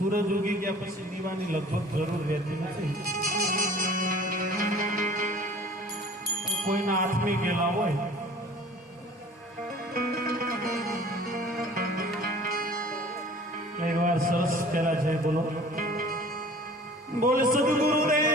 સૂરજ ઉગી ગયા પછી દીવાની લગભગ જરૂર રહેતી નથી. કોઈના હાથમી ગયેલા હોય એક વાર સરસ પેલા છે બોલો. બોલ સદગુરુ દેવ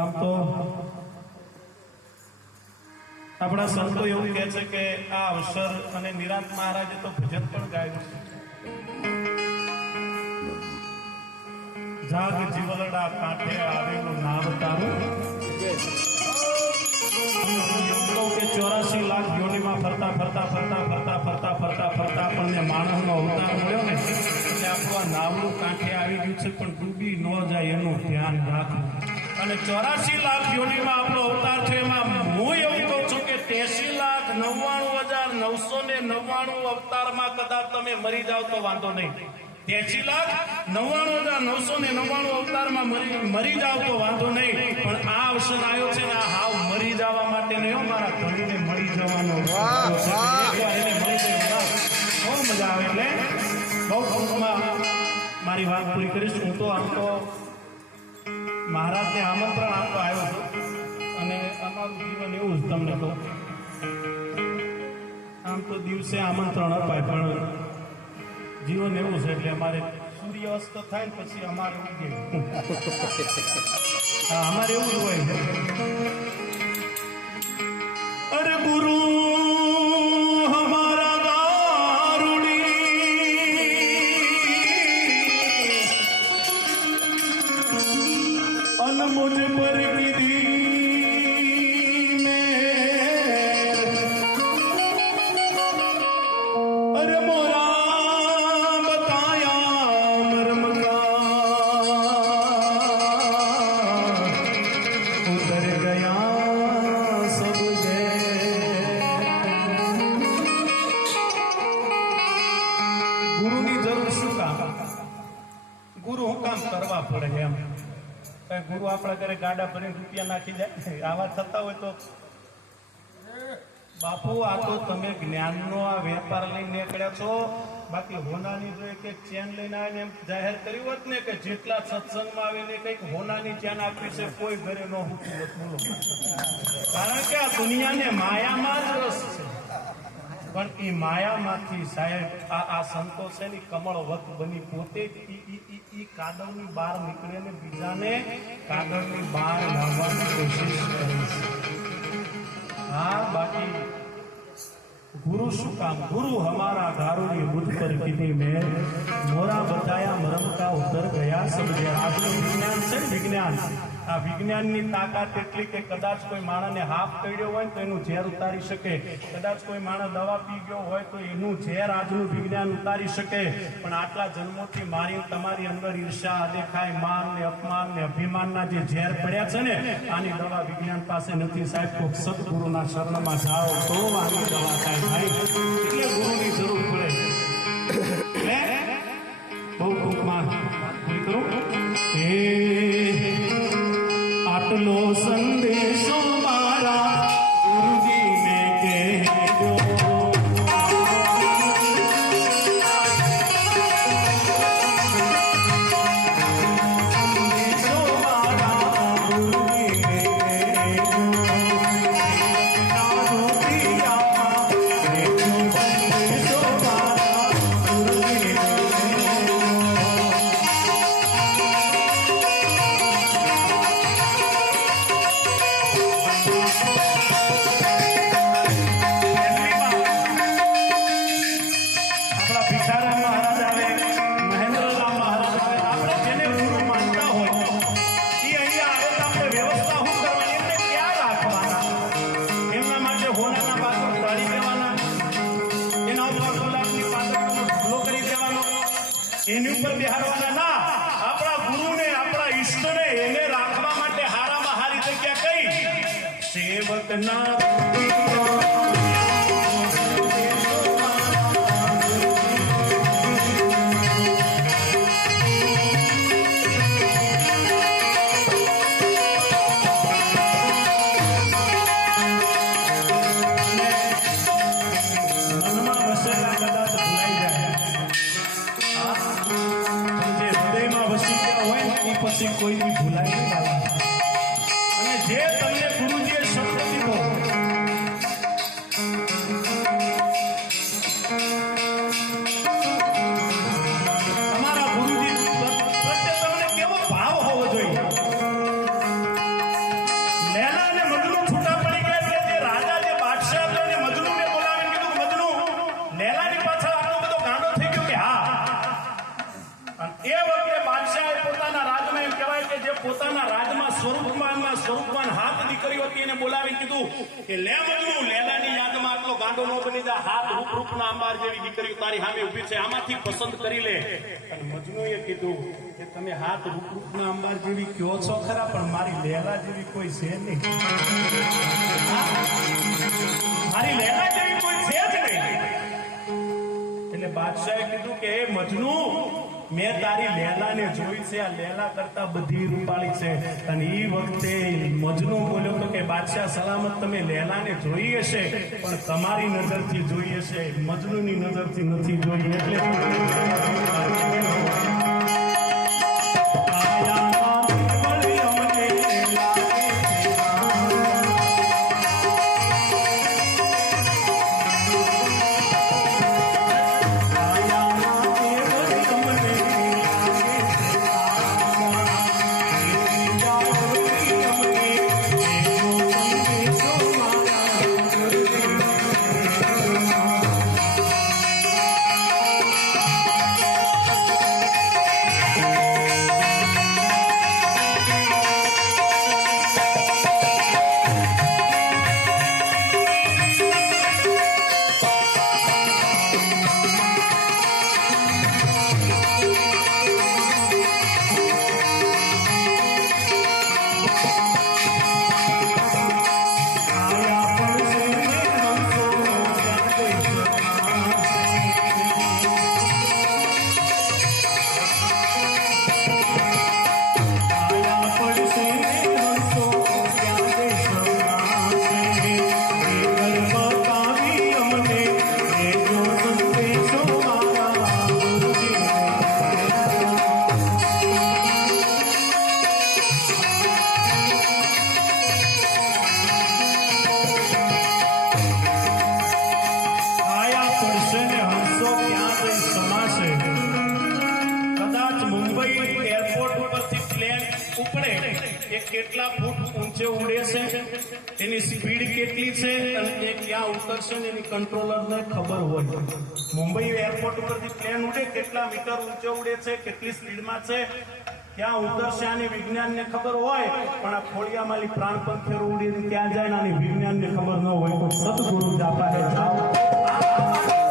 આમ તો આપણા સંતો એવું કહે છે કે આ અવસર અને નિરાંત મહારાજે તો ભજન પણ ગાયું છે. જાગ જીવલડા કાંઠે આવેલું નામ તારું. કે ચોરાસી લાખ યોનીમાં ફરતા ફરતા ફરતા ફરતા ફરતા ફરતા ફરતા આપણને માણસનો અવતાર મળ્યો ને, એટલે આપણું નાવનું કાંઠે આવી ગયું છે, પણ ડૂબી ન જાય એનું ધ્યાન રાખવું અને ચોરાસી લાખ યોનીમાં આપણો અવતાર છે. એમાં હું એવું કહું છું કે તેસી લાખ નવ્વાણું હજાર નવસો ને નવ્વાણું અવતારમાં કદાચ તમે મરી જાઓ તો વાંધો નહીં. તેસી લાખ નવ્વાણું હજાર નવસો ને નવ્વાણું અવતારમાં મરી મરી જાવ તો વાંધો નહીં. પણ આ અવસર આવ્યો છે ને આ હાવ મરી જવા માટે નહીં મારા ધણીને મળી જવાનો એને મળી બહુ મજા આવે એટલે બહુ ટૂંકમાં મારી વાત પૂરી કરીશ. હું તો આમ તો મહારાજને આમંત્રણ આપવા આવ્યો છું. અને અમારું જીવન એવું જ તમને કહું. આમ તો દિવસે આમંત્રણ અપાય, પણ જીવન એવું છે એટલે અમારે સૂર્ય અસ્ત થાય ને પછી અમારે ઉગે. અમારે એવું જ હોય અરે ગુરુ! ગુરુ આપણા ઘરે ગાડા ભરીને રૂપિયા નાખી જાય આવા થતા હોય તો બાપુ, આ તો તમે જ્ઞાનનો આ વેપાર લઈને નીકળ્યા છો. બાકી હોનાની જો એક ચેન લઈને આવીને એમ જાહેર કર્યું હોત ને કે જેટલા સત્સંગમાં આવીને કંઈક હોનાની ચેન આપી છે, કોઈ ઘરે ન હોતું કારણ કે આ દુનિયાને માયામાં જ રસ છે. પણ એ માયામાંથી સાહેબ આ આ સંતો છે ને કમળવત બની પોતે ઈ- કાદવની બહાર નીકળે ને બીજાને કાદવની બહાર લાવવાની કોશિશ કરે છે. હા, બાકી ગુરુ શું કામ? ગુરુ હમારા ગારુડી બુદ્ધ પર કીધી મેં મોરા બતાયા મરમ કા ઉતર ગયા સમજે આજનું વિજ્ઞાન છે વિજ્ઞાન? આ વિજ્ઞાનની તાકાત એટલી કે કદાચ કોઈ માણસને હાફ પડ્યો હોય તો એનું ઝેર ઉતારી શકે. કદાચ કોઈ માણસ દવા પી ગયો હોય તો એનું ઝેર આજનું વિજ્ઞાન ઉતારી શકે. પણ આટલા જન્મોથી મારી તમારી અંદર ઈર્ષા અદેખાય માન ને અપમાન ને અભિમાનના જે ઝેર પડ્યા છે ને, આની દવા વિજ્ઞાન પાસે નથી સાહેબ. સદગુરુના શરણમાં જાઓ, તો આની દવા થાય. ભાઈ માણસો એને રાખવા માટે હારામાં હારી જગ્યા કઈ? સેવક ના બી ભૂલાય નહીં બાબા. અને કે લે મજનુ, લેલાની યાદમાં આટલો ગાંડો નો બની જા હાથ રૂપ રૂપના અંબાર જેવી દીકરીઓ તારી સામે ઊભી છે. આમાંથી પસંદ કરી લે. અને મજનુએ કીધું કે તમે હાથ રૂપ રૂપના અંબાર જેવી કયો છો ખરા, પણ મારી લેલા જેવી કોઈ છે નહીં. મારી લેલા જેવી કોઈ છે જ નહીં. એટલે બાદશાહે કીધું કે એ મજનુ મેં તારી લેલાને જોઈ છે, આ લેલા કરતા બધી રૂપાળી છે. અને એ વખતે મજનુ બોલ્યો તો કે, બાદશાહ, સલામત તમે લેલાને જોઈ હશે, પણ તમારી નજરથી જોઈ હશે. મજનુની નજરથી નથી જોઈ, એટલે ક્યાં ને એની કંટ્રોલરને ખબર હોય. મુંબઈ એરપોર્ટ ઉપરથી પ્લેન ઉડે, કેટલા મીટર ઊંચે ઉડે છે, કેટલી સ્પીડમાં છે, ક્યાં ઉતરશે આની વિજ્ઞાનને ખબર હોય, પણ આ ખોડિયામાલી પ્રાણ પંખેરો ઉડીને ક્યાં જાય ને આની વિજ્ઞાનને ખબર ન હોય તો સદગુરુ જાપાને જાઓ.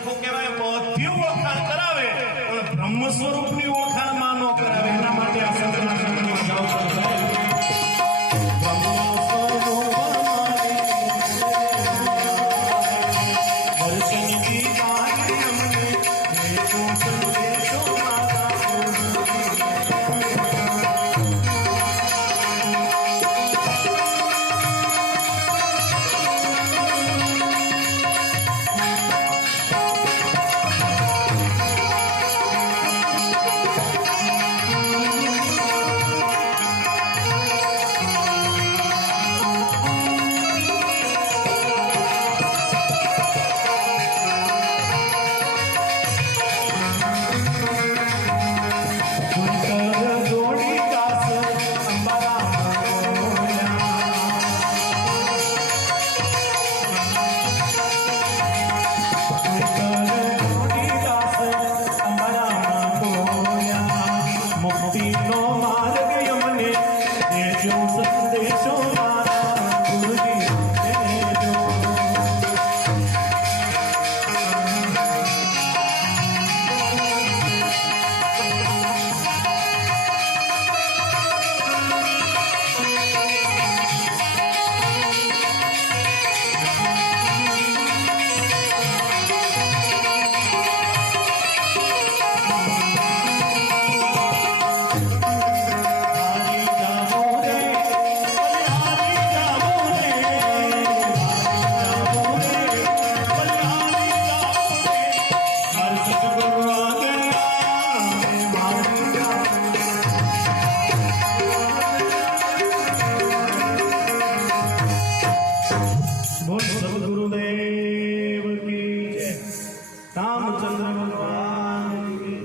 પંખો કહેવાય બધી ઓળખાણ કરાવે પણ બ્રહ્મ સ્વરૂપની